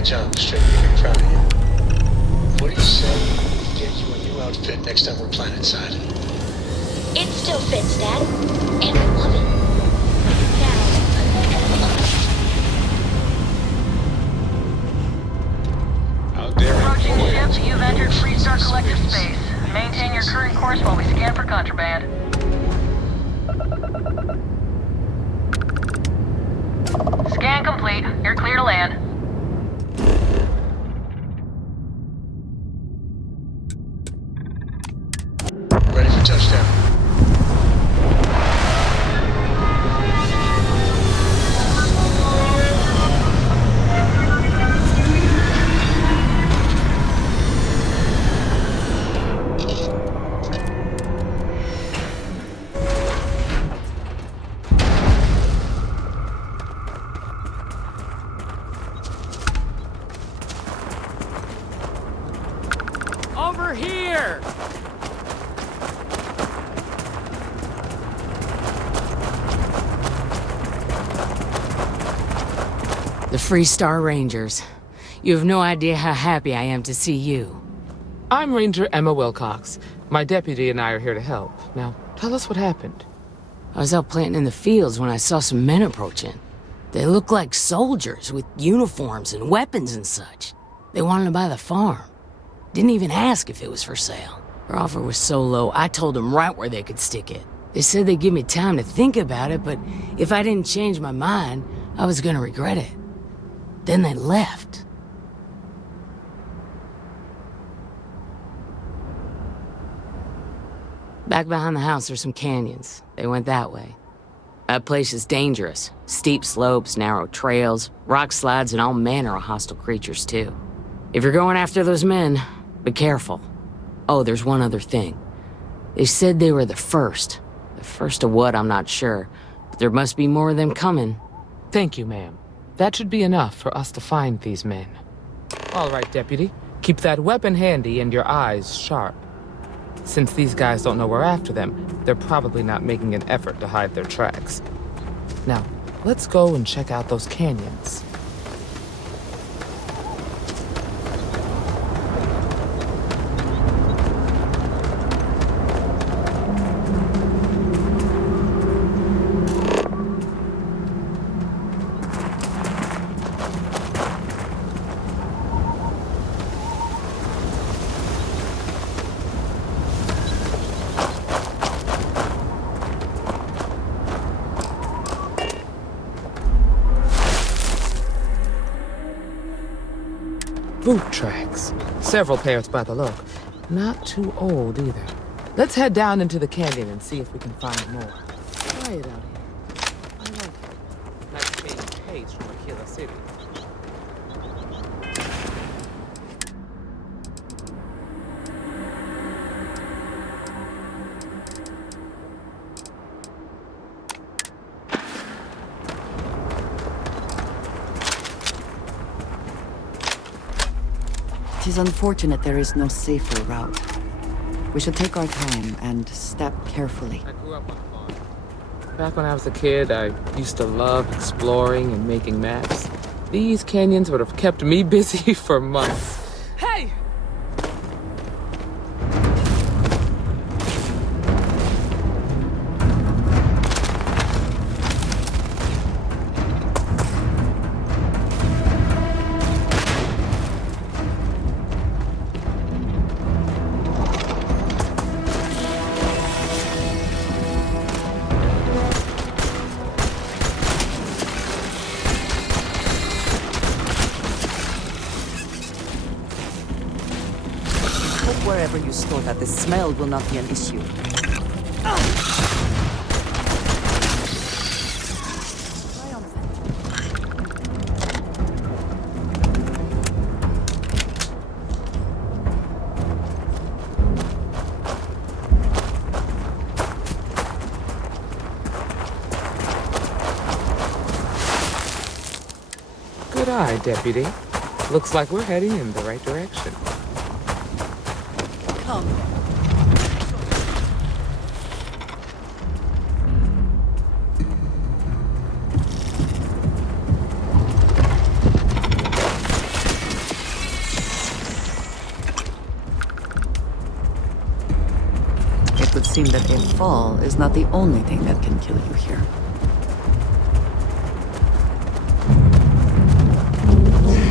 great job. Straight pretty proud of you. What do you say we get you a new outfit next time we're planetside? It still fits, Dad. And I love it. How dare I? Approaching ship, you've entered Freestar Collective space. Maintain your current course while we scan for contraband. Scan complete. You're clear to land. Ready for touchdown. Over here! The Freestar Rangers. You have no idea how happy I am to see you. I'm Ranger Emma Wilcox. My deputy and I are here to help. Now, tell us what happened. I was out planting in the fields when I saw some men approaching. They looked like soldiers with uniforms and weapons and such. They wanted to buy the farm. Didn't even ask if it was for sale. Their offer was so low, I told them right where they could stick it. They said they'd give me time to think about it, but if I didn't change my mind, I was gonna regret it. Then they left. Back behind the house there's some canyons. They went that way. That place is dangerous. Steep slopes, narrow trails, rock slides, and all manner of hostile creatures, too. If you're going after those men, be careful. Oh, there's one other thing. They said they were the first. The first of what, I'm not sure. But there must be more of them coming. Thank you, ma'am. That should be enough for us to find these men. All right, deputy. Keep that weapon handy and your eyes sharp. Since these guys don't know we're after them, they're probably not making an effort to hide their tracks. Now, let's go and check out those canyons. Boot tracks. Several pairs by the look. Not too old either. Let's head down into the canyon and see if we can find more. Quiet out here. I like it. Nice change of pace from a killer city. It is unfortunate there is no safer route. We should take our time and step carefully. I grew up on a farm. Back when I was a kid, I used to love exploring and making maps. These canyons would have kept me busy for months. Hey! Wherever you store that, the smell will not be an issue. Good eye, Deputy. Looks like we're heading in the right direction. Come. it would seem that a fall is not the only thing that can kill you here.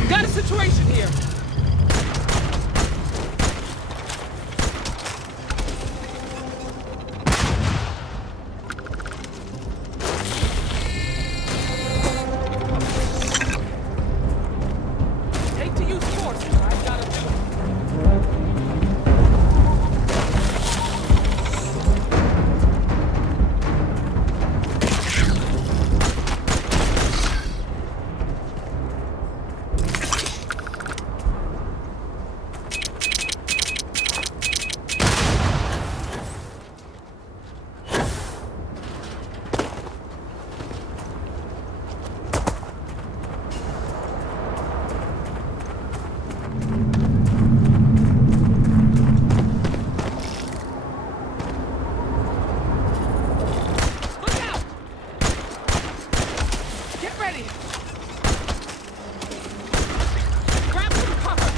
Got a situation here! Hate to use force, but I gotta do it. Look out! Get ready! Grab some cover!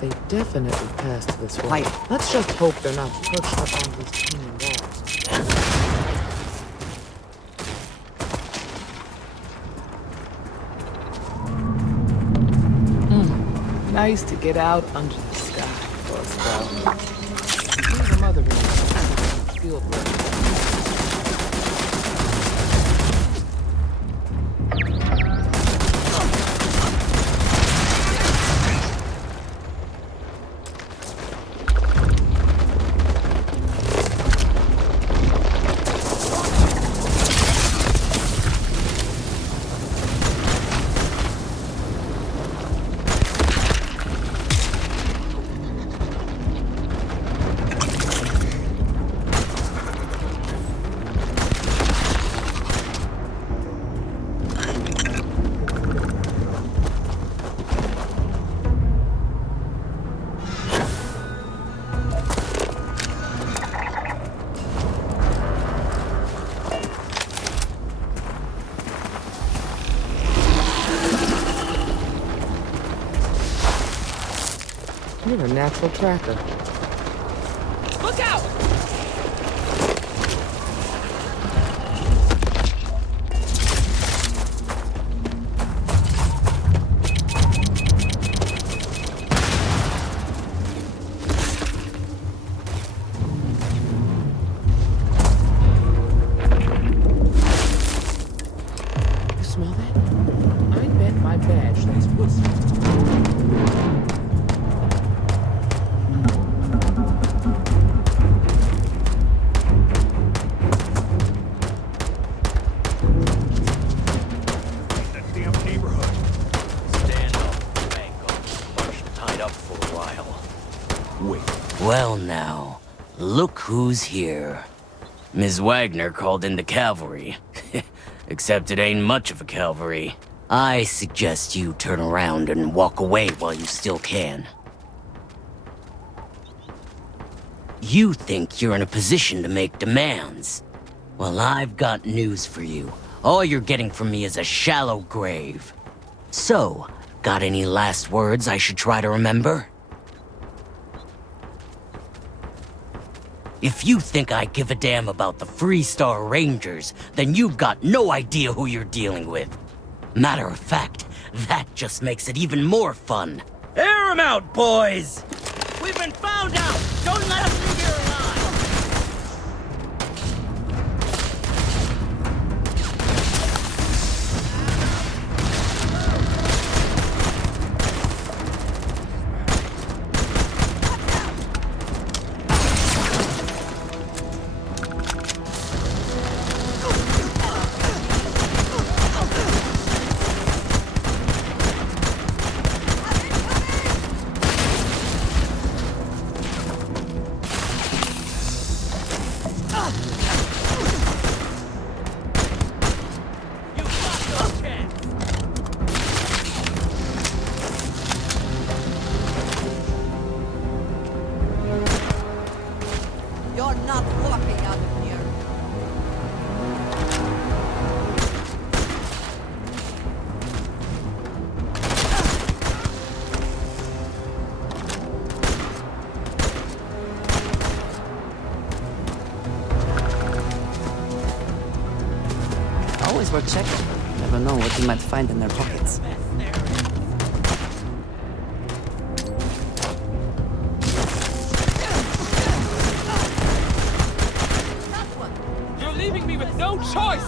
They definitely passed this way. Quiet. Let's just hope they're not pushed up on these teeny walls. Nice to get out under the sky for a spell. Here's a mother field work. You're a natural tracker. Look out! You smell that? I bet my badge that's whiskey. Well now, look who's here. Ms. Wagner called in the cavalry. Except it ain't much of a cavalry. I suggest you turn around and walk away while you still can. You think you're in a position to make demands. Well, I've got news for you. All you're getting from me is a shallow grave. So, got any last words I should try to remember? If you think I give a damn about the Freestar Rangers, then you've got no idea who you're dealing with. Matter of fact, that just makes it even more fun. Air 'em out, boys! We've been found out! Don't let us leave here alive! always worth checking. Never know what you might find in their pockets. You're leaving me with no choice!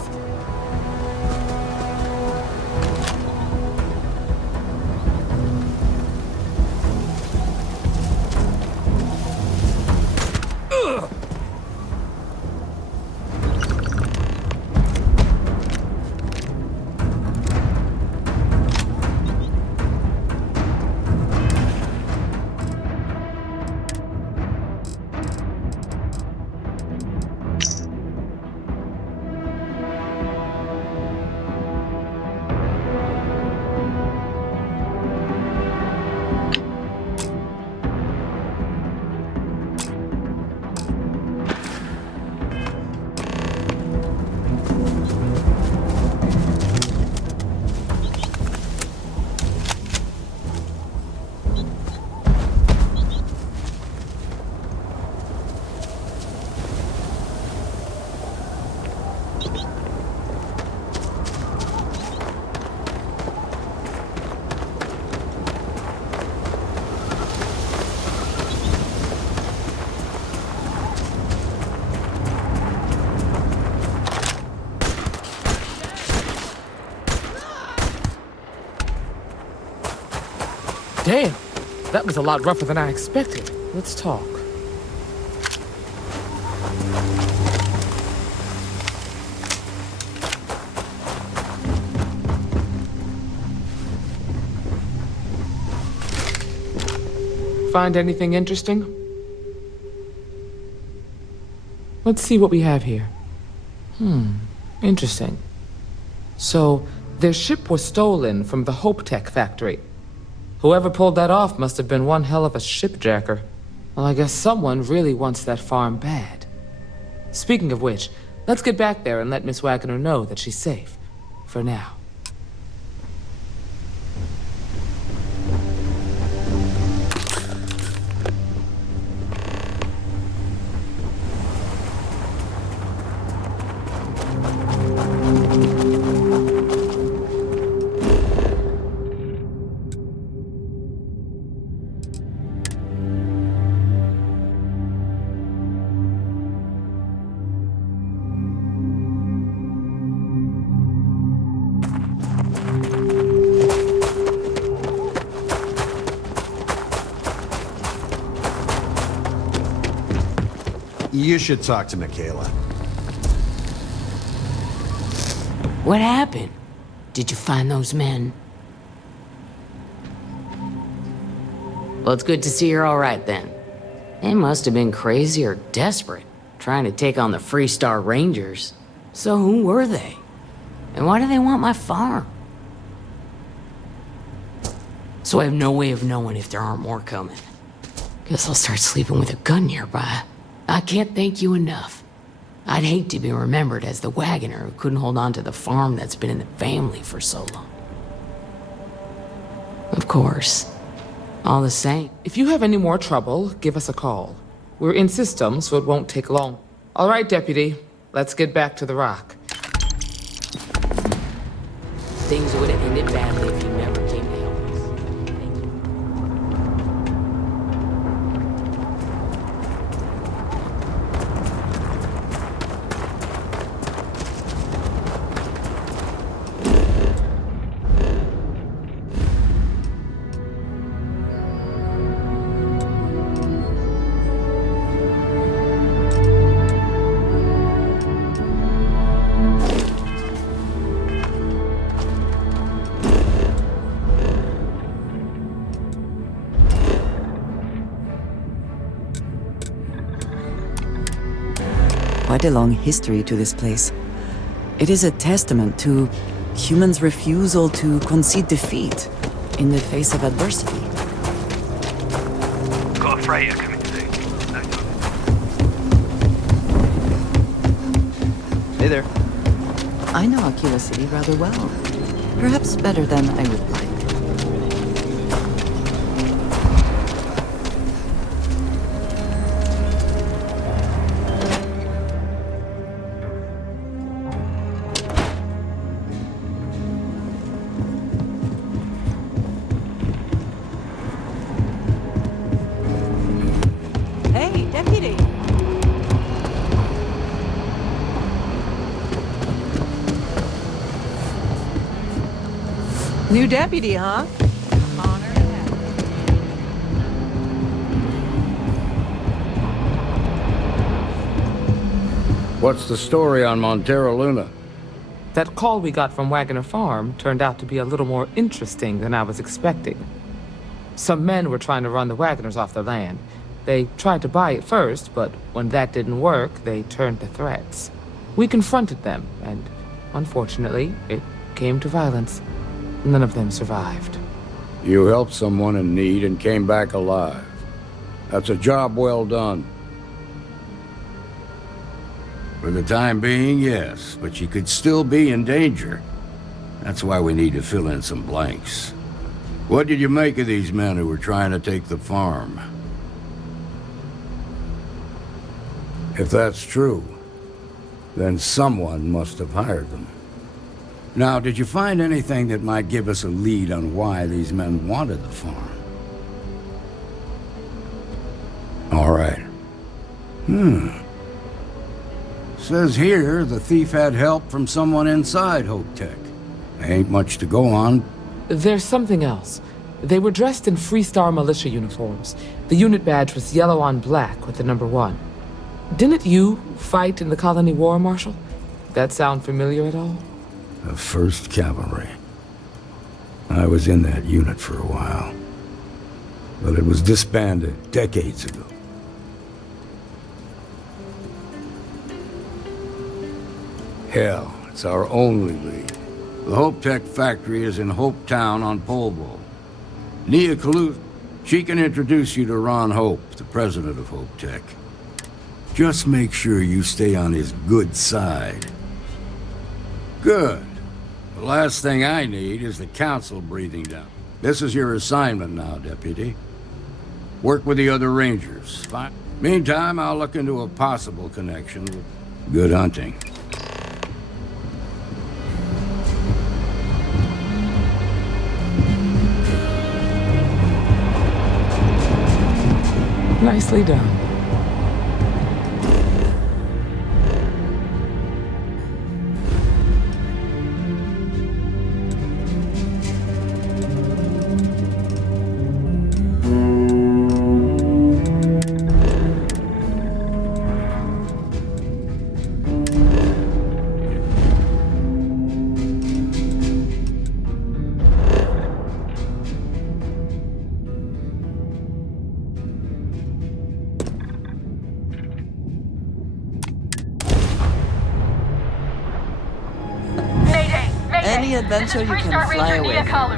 Damn, that was a lot rougher than I expected. Let's talk. Find anything interesting? Let's see what we have here. Interesting. So, their ship was stolen from the Hope Tech factory. Whoever pulled that off must have been one hell of a shipjacker. Well, I guess someone really wants that farm bad. Speaking of which, let's get back there and let Miss Wagner know that she's safe. For now. You should talk to Michaela. What happened? Did you find those men? Well, it's good to see you're all right then. They must have been crazy or desperate, trying to take on the Freestar Rangers. So who were they? And why do they want my farm? So I have no way of knowing if there aren't more coming. Guess I'll start sleeping with a gun nearby. I can't thank you enough. I'd hate to be remembered as the wagoner who couldn't hold on to the farm that's been in the family for so long. Of course. All the same. If you have any more trouble, give us a call. We're in system, so it won't take long. All right, Deputy. Let's get back to the rock. Things would have ended badly if you never came to help us. Thank you. Quite a long history to this place. It is a testament to humans' refusal to concede defeat in the face of adversity. Got a freighter coming through. Hey there. I know Aquila City rather well. Perhaps better than I would like. New deputy, huh? Honor to have. What's the story on Montero Luna? That call we got from Wagoner Farm turned out to be a little more interesting than I was expecting. Some men were trying to run the Wagoners off the land. They tried to buy it first, but when that didn't work, they turned to threats. We confronted them, and unfortunately, it came to violence. None of them survived. You helped someone in need and came back alive. That's a job well done. For the time being, yes, but you could still be in danger. That's why we need to fill in some blanks. What did you make of these men who were trying to take the farm? If that's true, then someone must have hired them. Now, did you find anything that might give us a lead on why these men wanted the farm? All right. Says here the thief had help from someone inside Hope Tech. Ain't much to go on. There's something else. They were dressed in Freestar militia uniforms. The unit badge was yellow on black with the number 1. Didn't you fight in the Colony War, Marshal? That sound familiar at all? The 1st Cavalry. I was in that unit for a while. But it was disbanded decades ago. Hell, it's our only lead. The Hope Tech factory is in Hope Town on Polvo. Nia Kalut, she can introduce you to Ron Hope, the president of Hope Tech. Just make sure you stay on his good side. Good. The last thing I need is the council breathing down. This is your assignment now, Deputy. Work with the other Rangers. Fine. Meantime, I'll look into a possible connection with... Good hunting. Nicely done. Any adventure you can fly away from.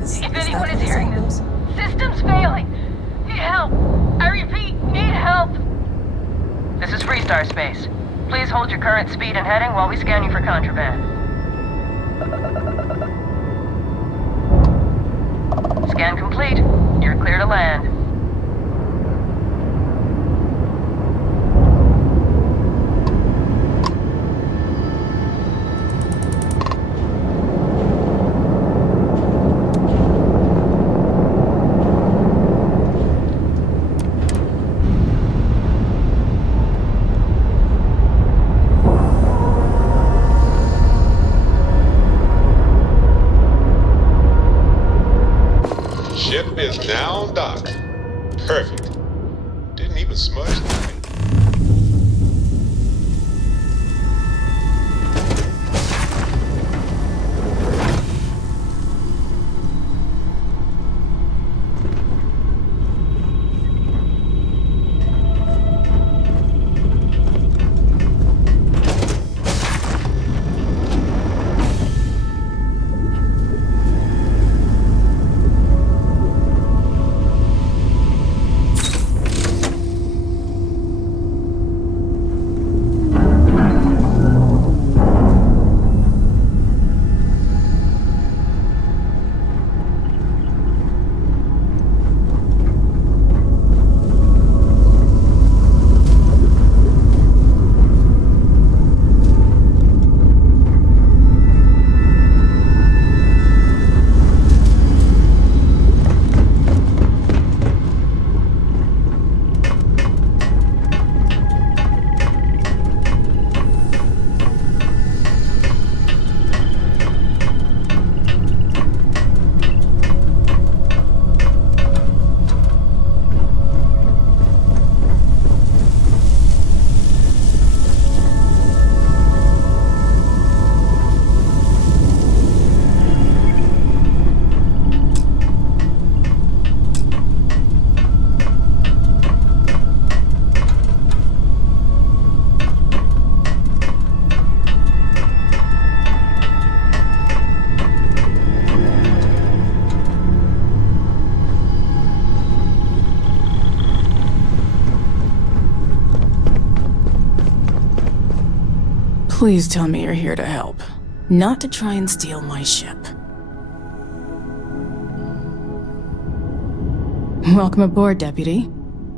If Is anyone that is hearing what this, system's failing. Need help. I repeat, need help. This is Freestar Space. Please hold your current speed and heading while we scan you for contraband. Scan complete. You're clear to land. Ship is now docked. Perfect. Didn't even smudge the Please tell me you're here to help, not to try and steal my ship. Welcome aboard, Deputy.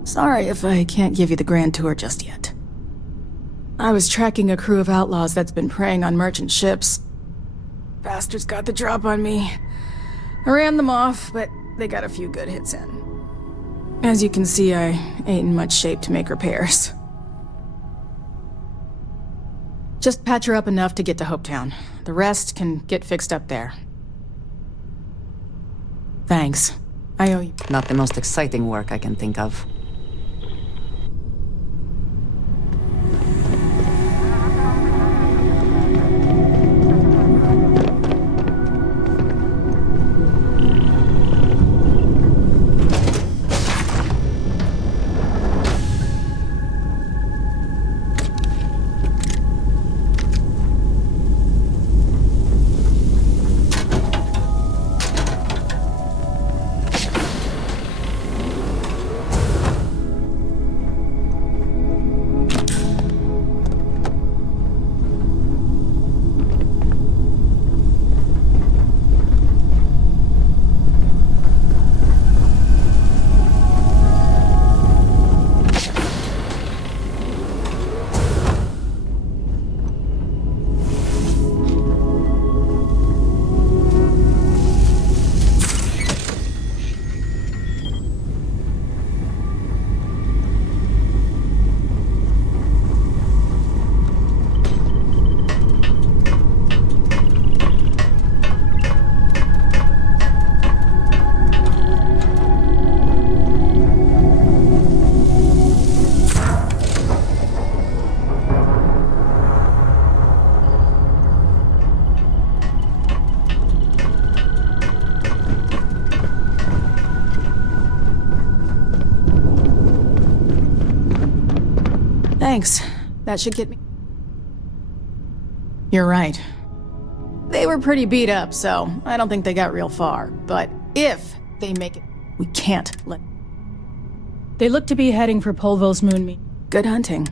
Sorry if I can't give you the grand tour just yet. I was tracking a crew of outlaws that's been preying on merchant ships. Bastards got the drop on me. I ran them off, but they got a few good hits in. As you can see, I ain't in much shape to make repairs. Just patch her up enough to get to Hopetown. The rest can get fixed up there. Thanks. I owe you. Not the most exciting work I can think of. Thanks. That should get me. You're right. They were pretty beat up, so I don't think they got real far. But if they make it, we can't let. They look to be heading for Polvo's moon. Good hunting.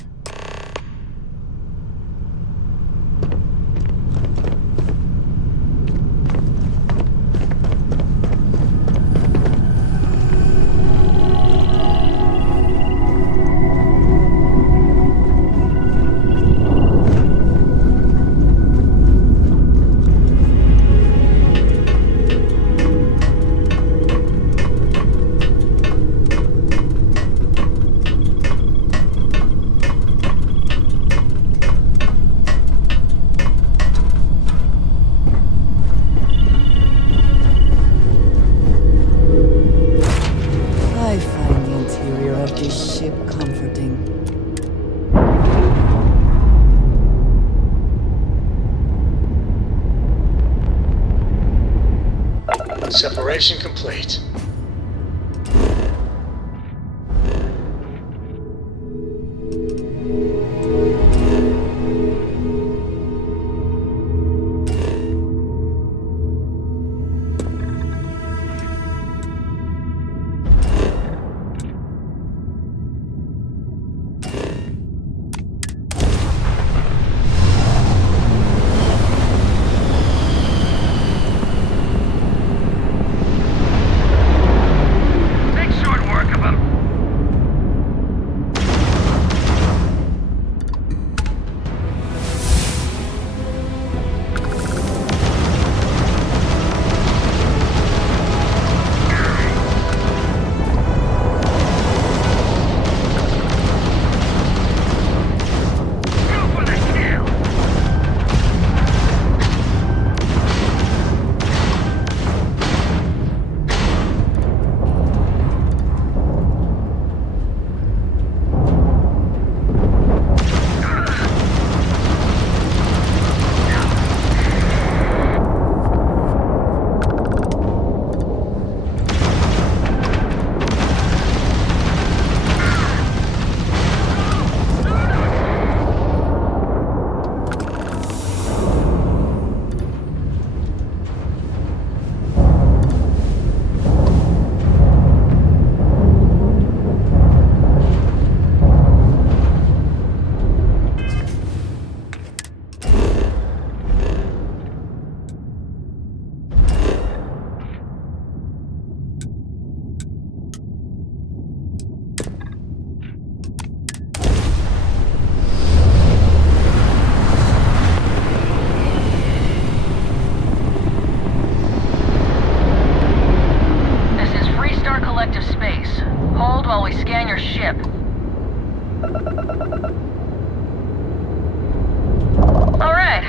Separation complete. while we scan your ship. All right.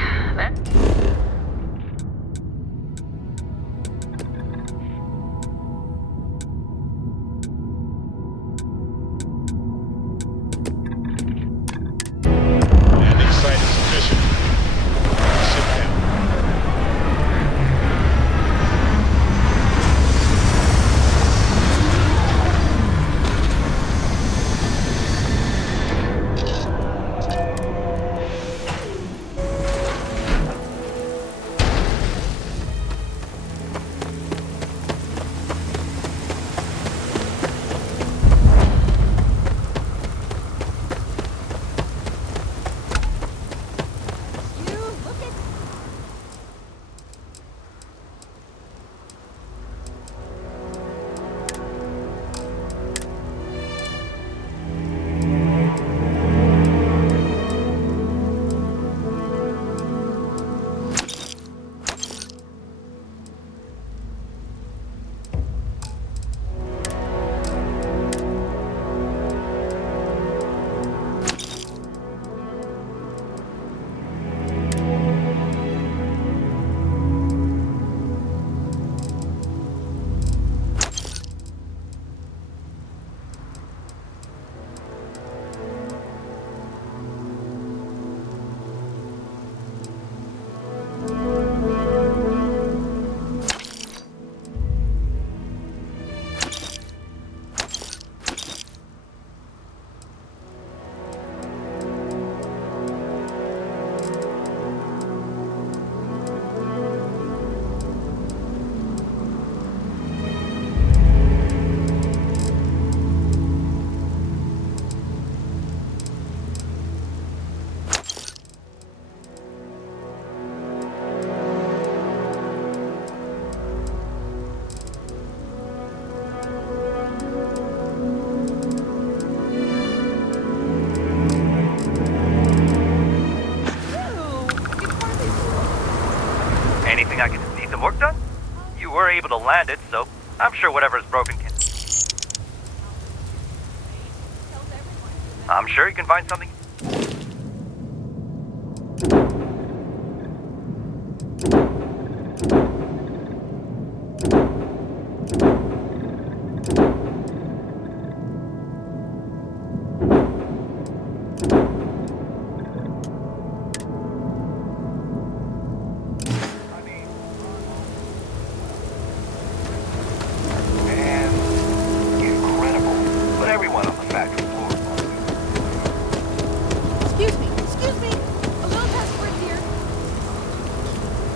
Landing site is sufficient. Sit down. Anything I can need some work done? You were able to land it, so I'm sure whatever is broken can... I'm sure you can find something...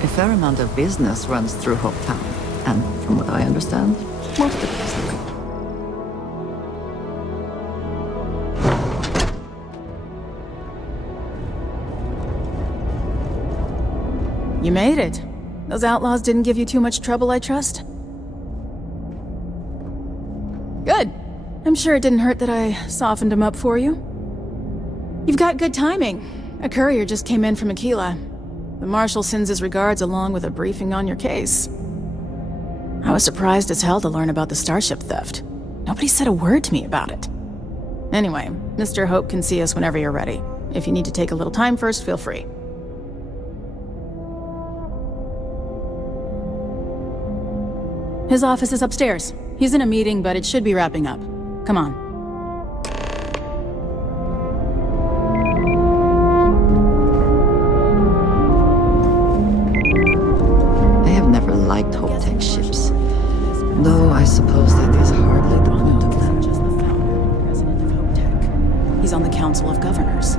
A fair amount of business runs through Hope Town, and from what I understand, most of it is You made it. Those outlaws didn't give you too much trouble, I trust? Good. I'm sure it didn't hurt that I softened them up for you. You've got good timing. A courier just came in from Aquila. The Marshal sends his regards along with a briefing on your case. I was surprised as hell to learn about the starship theft. Nobody said a word to me about it. Anyway, Mr. Hope can see us whenever you're ready. If you need to take a little time first, feel free. His office is upstairs. He's in a meeting, but it should be wrapping up. Come on. I have never liked Hope Tech ships, though I suppose that is hardly the point of them. Just the founder and president of Hope Tech. He's on the Council of Governors.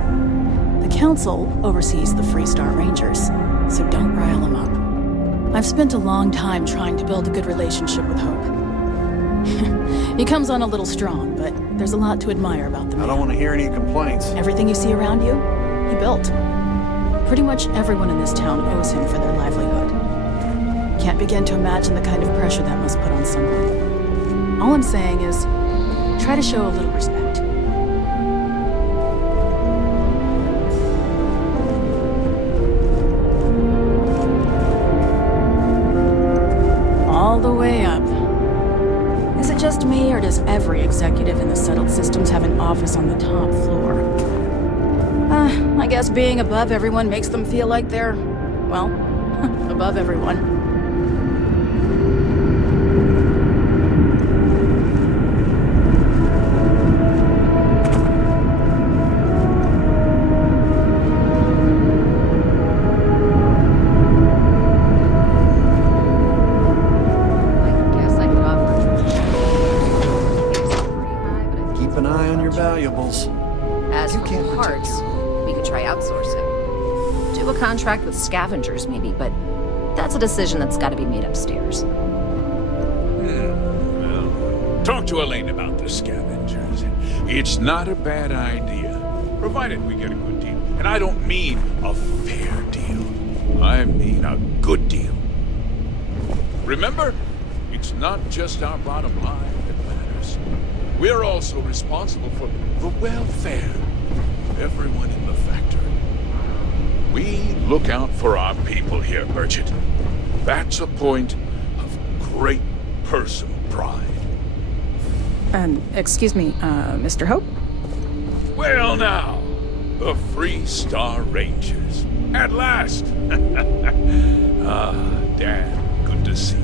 The Council oversees the Freestar Rangers, so don't rile him up. I've spent a long time trying to build a good relationship with Hope. He comes on a little strong, but there's a lot to admire about the man. I don't want to hear any complaints. Everything you see around you, he built. Pretty much everyone in this town owes him for their livelihood. Can't begin to imagine the kind of pressure that must put on someone. All I'm saying is, try to show a little respect. All the way up. Is it just me, or as every executive in the settled systems have an office on the top floor. I guess being above everyone makes them feel like they're, well, above everyone. Keep an eye on your valuables. As for parts, we could try outsourcing. Do a contract with scavengers, maybe, but that's a decision that's got to be made upstairs. Well, talk to Elaine about the scavengers. It's not a bad idea, provided we get a good deal. And I don't mean a fair deal. I mean a good deal. Remember, it's not just our bottom line that matters. We're also responsible for the welfare of everyone in the factory. We look out for our people here, Bridget. That's a point of great personal pride. Excuse me, Mr. Hope? Well now, the Free Star Rangers. At last! Dad, good to see you.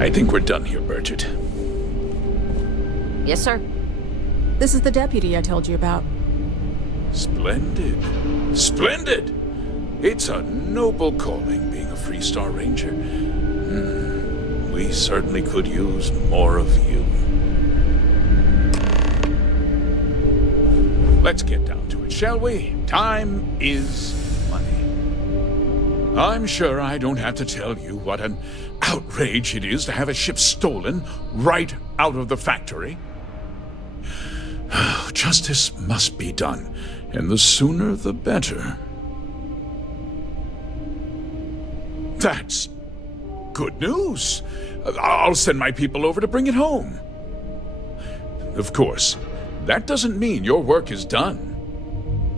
I think we're done here, Bridget. Yes, sir. This is the deputy I told you about. Splendid. Splendid! It's a noble calling, being a Free Star Ranger. We certainly could use more of you. Let's get down to it, shall we? Time is money. I'm sure I don't have to tell you what an outrage it is to have a ship stolen right out of the factory. Justice must be done, and the sooner the better. That's good news. I'll send my people over to bring it home. Of course, that doesn't mean your work is done.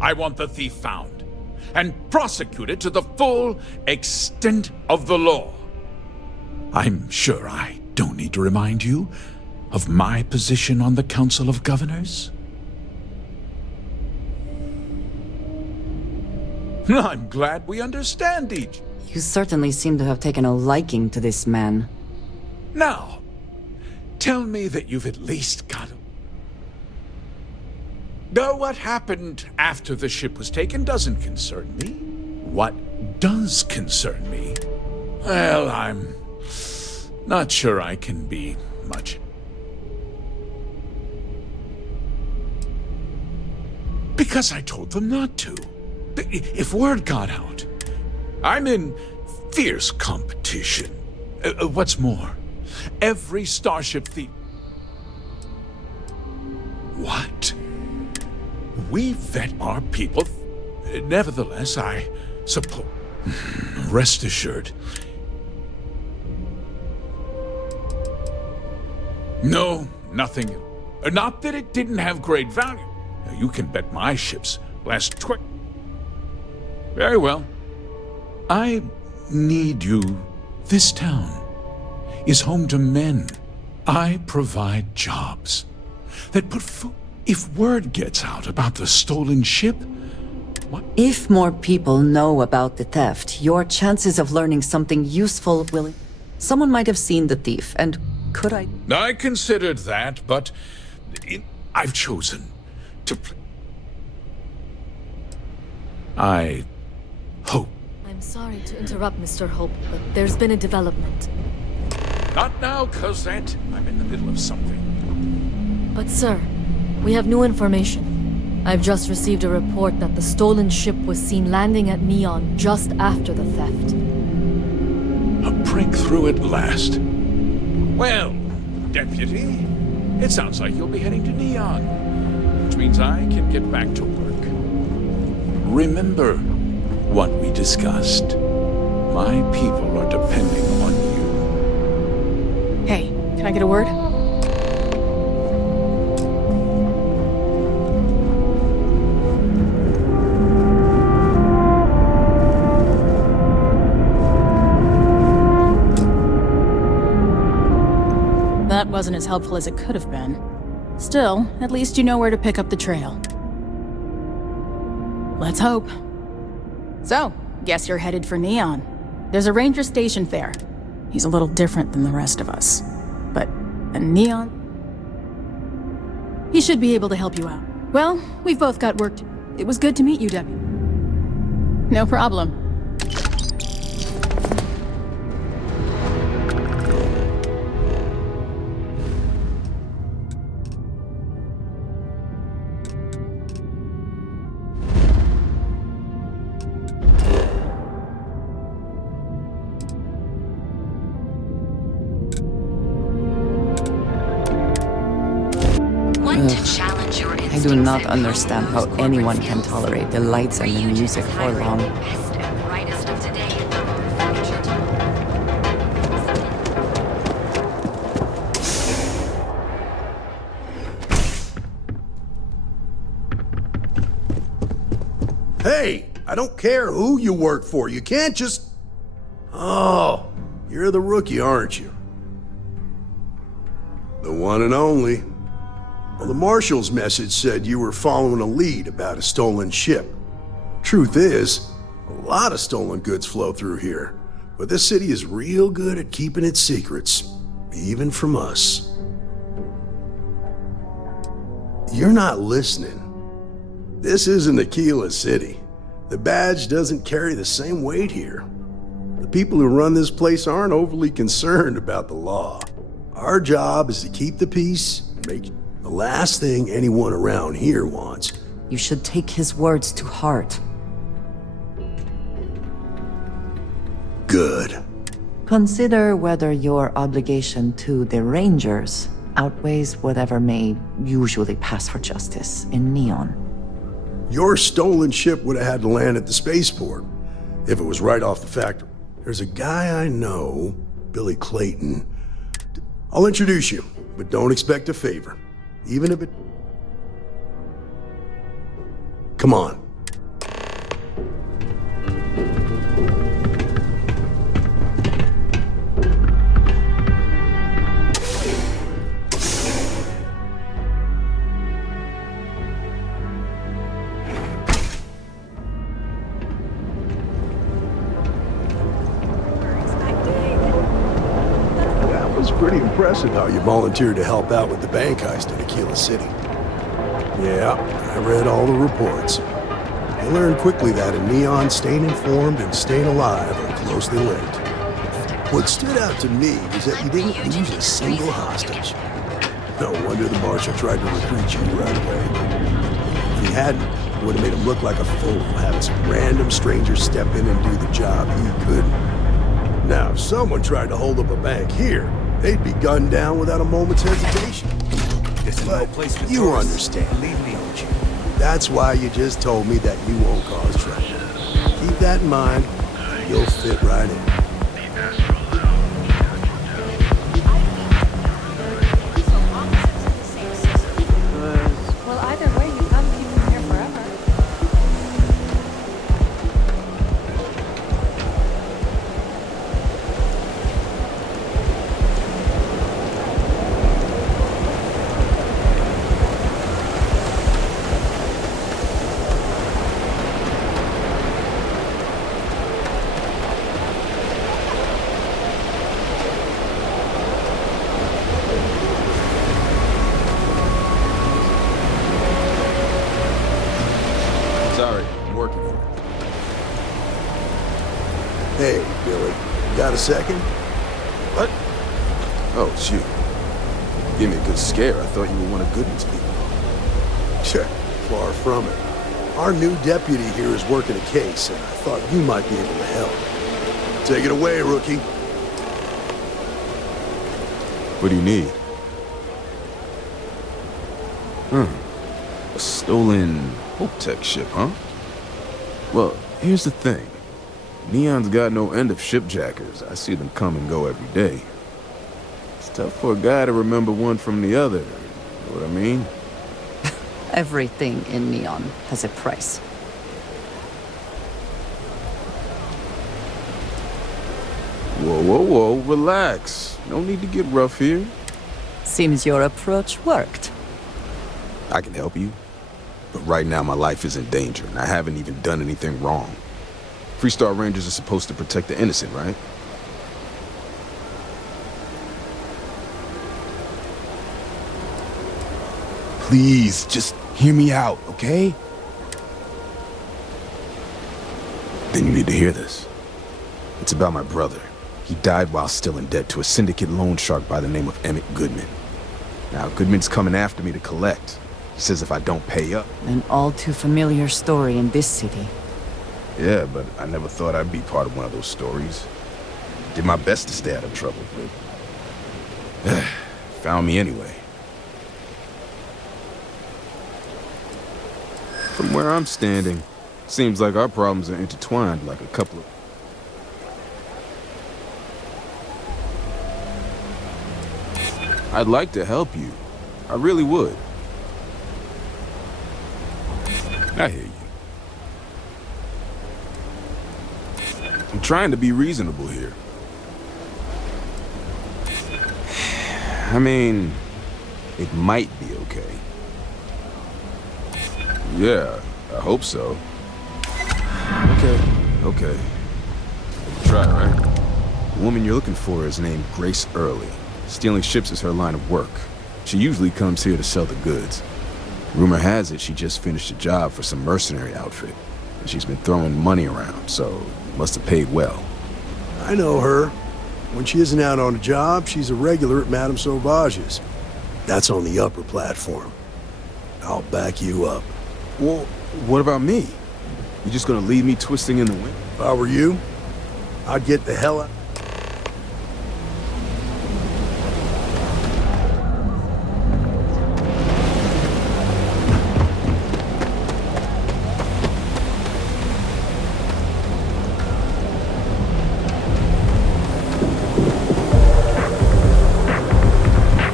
I want the thief found and prosecuted to the full extent of the law. I'm sure I don't need to remind you of my position on the Council of Governors. I'm glad we understand each. You certainly seem to have taken a liking to this man. Now, tell me that you've at least got him. Though what happened after the ship was taken doesn't concern me. What does concern me? Well, I'm not sure I can be much. Because I told them not to. If word got out, I'm in fierce competition. What's more, every starship thief... What? We vet our people. Nevertheless, I suppose... Rest assured. No, nothing. Not that it didn't have great value. You can bet my ships last Very well. I need you. This town is home to men. I provide jobs that put food... If word gets out about the stolen ship... What? If more people know about the theft, your chances of learning something useful will... Someone might have seen the thief, and could I... I considered that, but I've chosen to... I hope. I'm sorry to interrupt, Mr. Hope, but there's been a development. Not now, Cosette. I'm in the middle of something. But sir, we have new information. I've just received a report that the stolen ship was seen landing at Neon just after the theft. A breakthrough at last. Well, Deputy, it sounds like you'll be heading to Neon, which means I can get back to work. Remember what we discussed. My people are depending on you. Hey, can I get a word? that wasn't as helpful as it could have been. Still, at least you know where to pick up the trail. Let's hope. So, guess you're headed for Neon. There's a ranger stationed there. He's a little different than the rest of us. But a Neon... he should be able to help you out. Well, we've both got work to do. It was good to meet you, Deputy. No problem. I do not understand how anyone can tolerate the lights and the music for long. Hey, I don't care who you work for. You can't just... Oh, you're the rookie, aren't you? The one and only. Well, the Marshal's message said you were following a lead about a stolen ship. Truth is, a lot of stolen goods flow through here, but this city is real good at keeping its secrets, even from us. You're not listening. This isn't Aquila City. The badge doesn't carry the same weight here. The people who run this place aren't overly concerned about the law. Our job is to keep the peace and make the last thing anyone around here wants. You should take his words to heart. Good. Consider whether your obligation to the Rangers outweighs whatever may usually pass for justice in Neon. Your stolen ship would have had to land at the spaceport, if it was right off the factory. There's a guy I know, Billy Clayton. I'll introduce you, but don't expect a favor. Even if it... Come on. Pretty impressive how you volunteered to help out with the bank heist in Aquila City. Yeah, I read all the reports. You learned quickly that in Neon, staying informed and staying alive are closely linked. What stood out to me was that you didn't lose a single hostage. No wonder the Marshal tried to recruit you right away. If he hadn't, it would have made him look like a fool, having some random stranger step in and do the job he couldn't. Now, if someone tried to hold up a bank here, they'd be gunned down without a moment's hesitation. This is no place for you tourists. understand. Leave me, don't you? That's why you just told me that you won't cause trouble. Keep that in mind. You'll fit right in. Well, either way, you've got to keep him here forever. Hey, Billy, got a second? What? Oh, shoot. Give me a good scare. I thought you were one of Goodman's people. Sure, far from it. Our new deputy here is working a case, and I thought you might be able to help. Take it away, rookie. What do you need? A stolen Hope Tech ship, huh? Well, here's the thing. Neon's got no end of shipjackers. I see them come and go every day. It's tough for a guy to remember one from the other. You know what I mean? Everything in Neon has a price. Whoa, whoa, whoa, relax. No need to get rough here. Seems your approach worked. I can help you, but right now my life is in danger, and I haven't even done anything wrong. Freestar Rangers are supposed to protect the innocent, right? Please, just hear me out, okay? Then you need to hear this. It's about my brother. He died while still in debt to a syndicate loan shark by the name of Emmett Goodman. Now, Goodman's coming after me to collect. He says if I don't pay up. An all too familiar story in this city. Yeah, but I never thought I'd be part of one of those stories. Did my best to stay out of trouble, but found me anyway. From where I'm standing, seems like our problems are intertwined like a couple of... I'd like to help you. I really would. I hear you. I'm trying to be reasonable here. I mean, it might be okay. Yeah, I hope so. Okay. Try, right? The woman you're looking for is named Grace Early. Stealing ships is her line of work. She usually comes here to sell the goods. Rumor has it she just finished a job for some mercenary outfit. And she's been throwing money around, so must have paid well. I know her. When she isn't out on a job, she's a regular at Madame Sauvage's. That's on the upper platform. I'll back you up. Well, what about me? You just gonna leave me twisting in the wind? If I were you, I'd get the hell out.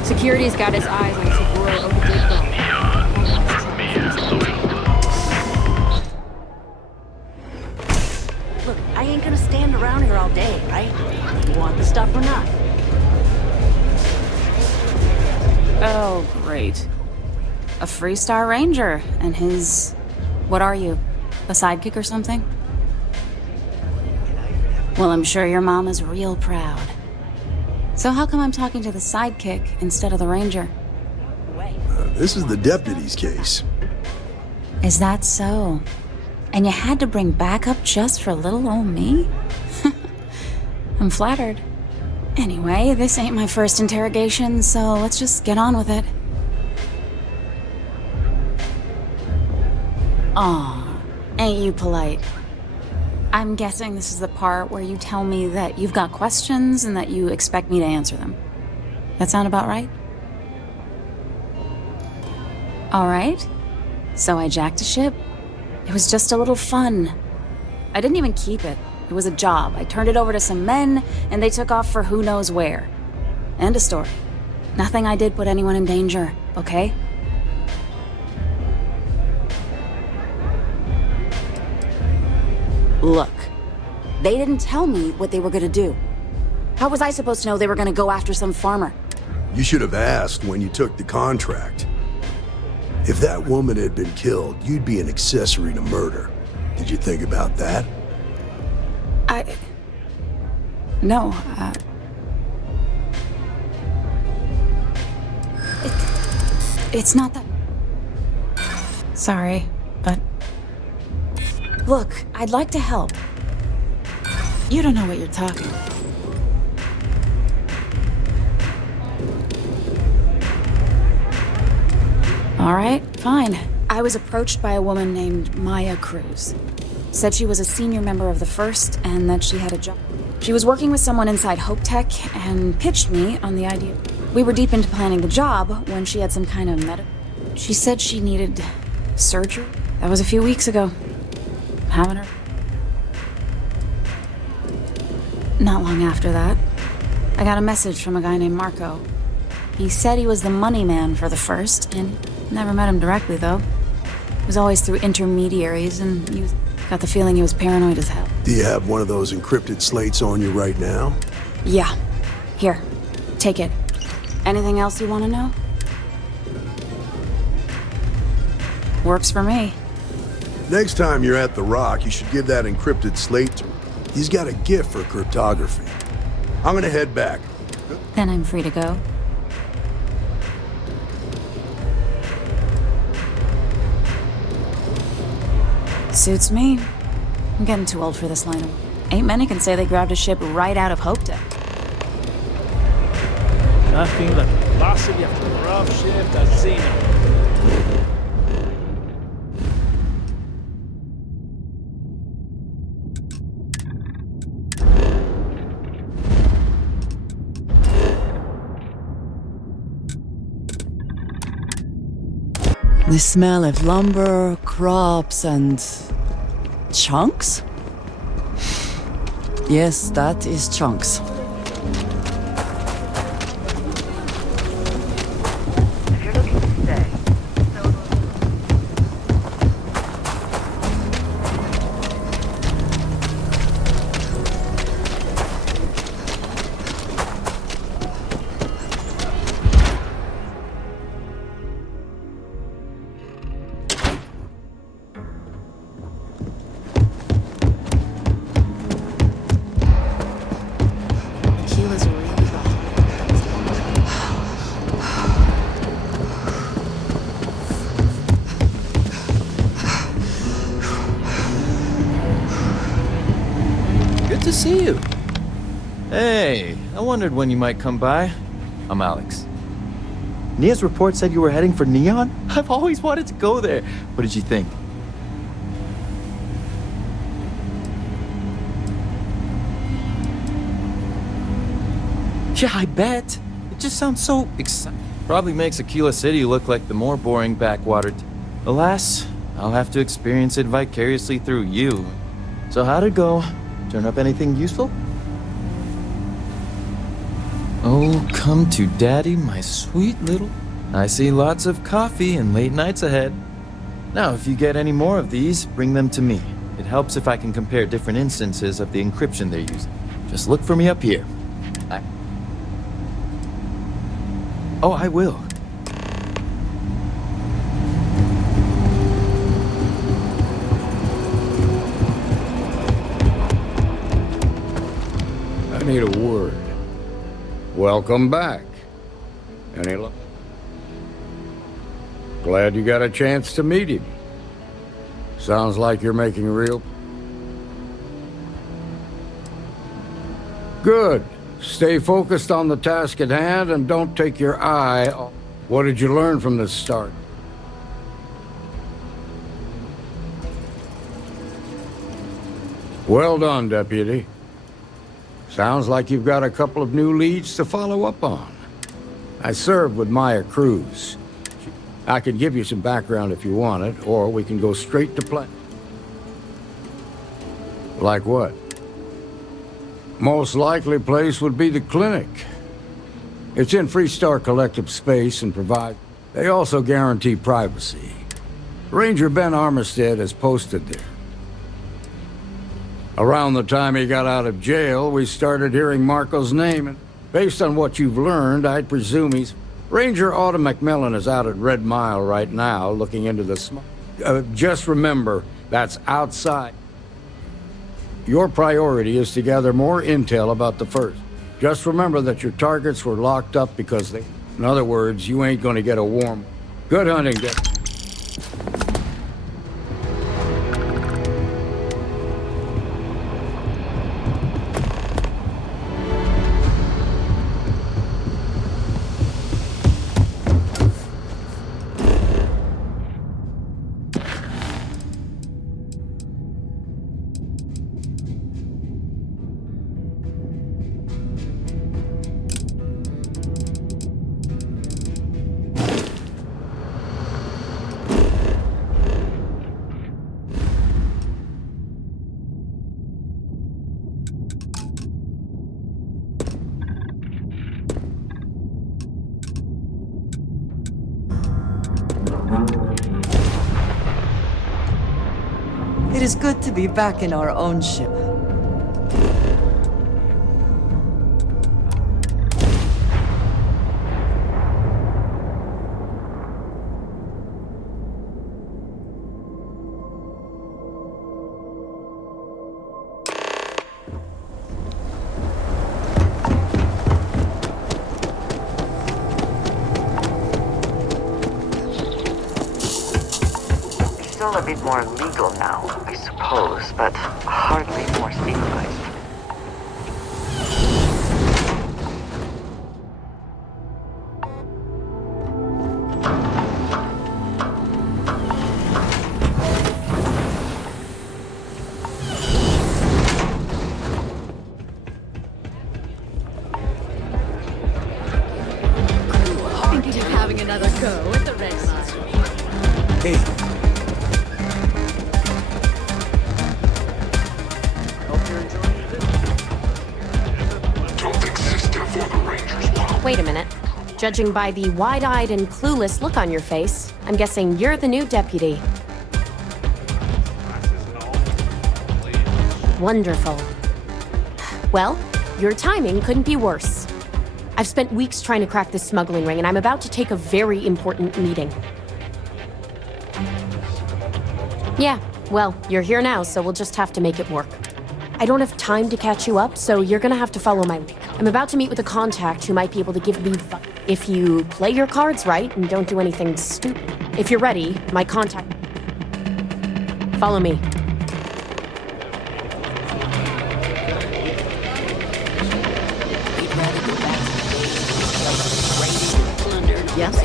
Security's got its eyes on Saburo Okudiko. Look, I ain't gonna stand around here all day, right? You want the stuff or not? Oh, great. A Freestar Ranger and his... What are you? A sidekick or something? Well, I'm sure your mom is real proud. So how come I'm talking to the sidekick instead of the ranger? This is the deputy's case. Is that so? And you had to bring backup just for little old me? I'm flattered. Anyway, this ain't my first interrogation, so let's just get on with it. Aw, ain't you polite? I'm guessing this is the part where you tell me that you've got questions and that you expect me to answer them. That sound about right? All right. So I jacked a ship. It was just a little fun. I didn't even keep it. It was a job. I turned it over to some men, and they took off for who knows where. End of story. Nothing I did put anyone in danger, okay? Look, they didn't tell me what they were gonna do. How was I supposed to know they were gonna go after some farmer? You should have asked when you took the contract. If that woman had been killed, you'd be an accessory to murder. Did you think about that? No, It's not that... Sorry, but... Look, I'd like to help. You don't know what you're talking about. All right, fine. I was approached by a woman named Maya Cruz. Said she was a senior member of the First and that she had a job. She was working with someone inside Hope Tech and pitched me on the idea. We were deep into planning the job when she had some kind of She said she needed surgery. That was a few weeks ago. Haven't her. Not long after that, I got a message from a guy named Marco. He said he was the money man for the First, and never met him directly, though. It was always through intermediaries, and you got the feeling he was paranoid as hell. Do you have one of those encrypted slates on you right now? Yeah. Here, take it. Anything else you want to know? Works for me. Next time you're at the Rock, you should give that encrypted slate to him. He's got a gift for cryptography. I'm gonna head back. Then I'm free to go. Suits me. I'm getting too old for this line of work. Ain't many can say they grabbed a ship right out of Hope Tech. Nothing like the velocity of a rough shift at sea now. The smell of lumber, crops, and chunks? Yes, that is chunks. If you're looking to stay, Tequila's really hot. Good to see you. Hey, I wondered when you might come by. I'm Alex. Nia's report said you were heading for Neon? I've always wanted to go there. What did you think? Yeah, I bet. It just sounds so exciting. Probably makes Aquila City look like the more boring backwater. Alas, I'll have to experience it vicariously through you. So how'd it go? Turn up anything useful? Oh, come to daddy, my sweet little... I see lots of coffee and late nights ahead. Now, if you get any more of these, bring them to me. It helps if I can compare different instances of the encryption they're using. Just look for me up here. Oh, I will. I need a word. Welcome back. Any luck? Glad you got a chance to meet him. Sounds like you're making real... Good. Stay focused on the task at hand and don't take your eye off. What did you learn from this start? Well done, Deputy. Sounds like you've got a couple of new leads to follow up on. I served with Maya Cruz. I can give you some background if you want it, or we can go straight to plan. Like what? Most likely place would be the clinic. It's in Freestar Collective space and provide... They also guarantee privacy. Ranger Ben Armistead is posted there. Around the time he got out of jail, we started hearing Marco's name, and based on what you've learned, I'd presume he's... Ranger Autumn McMillan is out at Red Mile right now, looking into the smoke. Just remember, that's outside. Your priority is to gather more intel about the first. Just remember that your targets were locked up because they... In other words, you ain't gonna get a warm... Good hunting, Dick. It is good to be back in our own ship. all a bit more legal now, I suppose, but hardly more civilized. Thinking of having another go at the red line. Hey. Don't exist before the Rangers want. Wait a minute. Judging by the wide-eyed and clueless look on your face, I'm guessing you're the new deputy. Wonderful. Well, your timing couldn't be worse. I've spent weeks trying to crack this smuggling ring, and I'm about to take a very important meeting. Yeah, well, you're here now, so we'll just have to make it work. I don't have time to catch you up, so you're gonna have to follow my lead. I'm about to meet with a contact who might be able to give me if you play your cards right and don't do anything stupid. If you're ready, my contact... Follow me. Yes?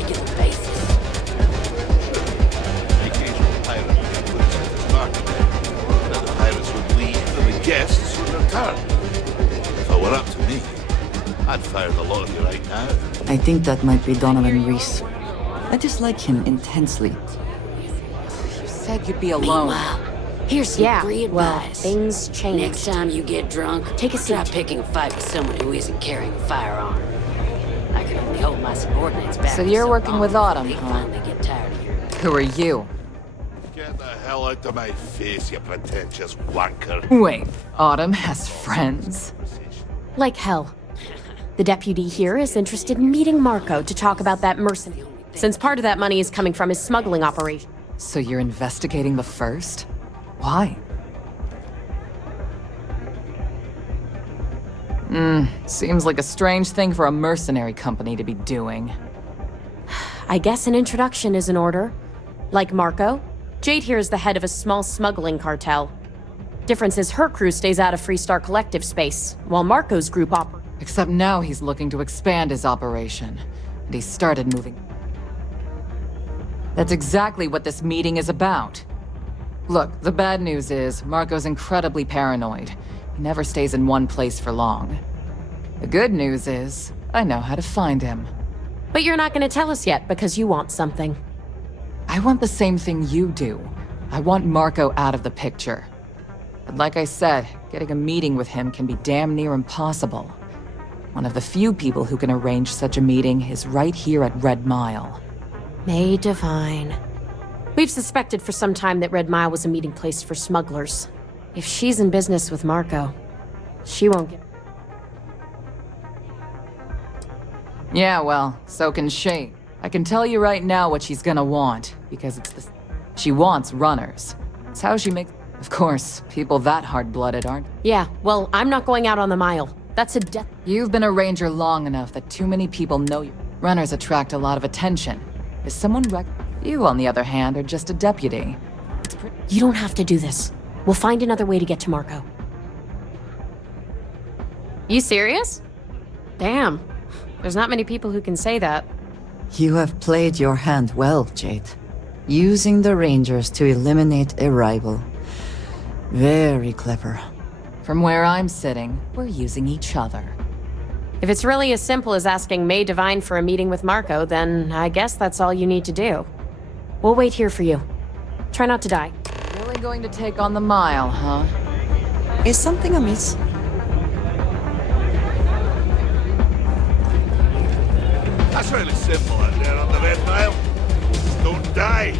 Pirates would leave and the guests would return. If it were up to me, I'd fire the lot of you right now. I think that might be Donovan Reese. I dislike him intensely. You said you'd be alone. Meanwhile, here's some free advice. Well, things change. Next time you get drunk, take a seat. Try picking a fight with someone who isn't carrying a firearm. I can only hold my subordinates back. So you're working with Autumn, they huh? finally get tired of your... Who are you? Get the hell out of my face, you pretentious wanker. Wait, Autumn has friends? Like hell. The deputy here is interested in meeting Marco to talk about that mercenary, since part of that money is coming from his smuggling operation. So you're investigating the first? Why? Seems like a strange thing for a mercenary company to be doing. I guess an introduction is in order. Like Marco, Jade here is the head of a small smuggling cartel. Difference is her crew stays out of Freestar Collective space, while Marco's group operates. Except now he's looking to expand his operation, and he started moving. That's exactly what this meeting is about. Look, the bad news is, Marco's incredibly paranoid. He never stays in one place for long. The good news is, I know how to find him. But you're not going to tell us yet, because you want something. I want the same thing you do. I want Marco out of the picture. But like I said, getting a meeting with him can be damn near impossible. One of the few people who can arrange such a meeting is right here at Red Mile. May Divine. We've suspected for some time that Red Mile was a meeting place for smugglers. If she's in business with Marco, she won't get... Yeah, well, so can she. I can tell you right now what she's gonna want, because it's the... She wants runners. It's how she makes... Of course, people that hard-blooded aren't. Yeah, well, I'm not going out on the mile. That's a death... You've been a ranger long enough that too many people know you. Runners attract a lot of attention. Is someone You, on the other hand, are just a deputy. You don't have to do this. We'll find another way to get to Marco. You serious? Damn. There's not many people who can say that. You have played your hand well, Jade. Using the Rangers to eliminate a rival. Very clever. From where I'm sitting, we're using each other. If it's really as simple as asking May Divine for a meeting with Marco, then I guess that's all you need to do. We'll wait here for you. Try not to die. Really going to take on the mile, huh? Is something amiss? That's really simple out there on the Red Mile. Don't die.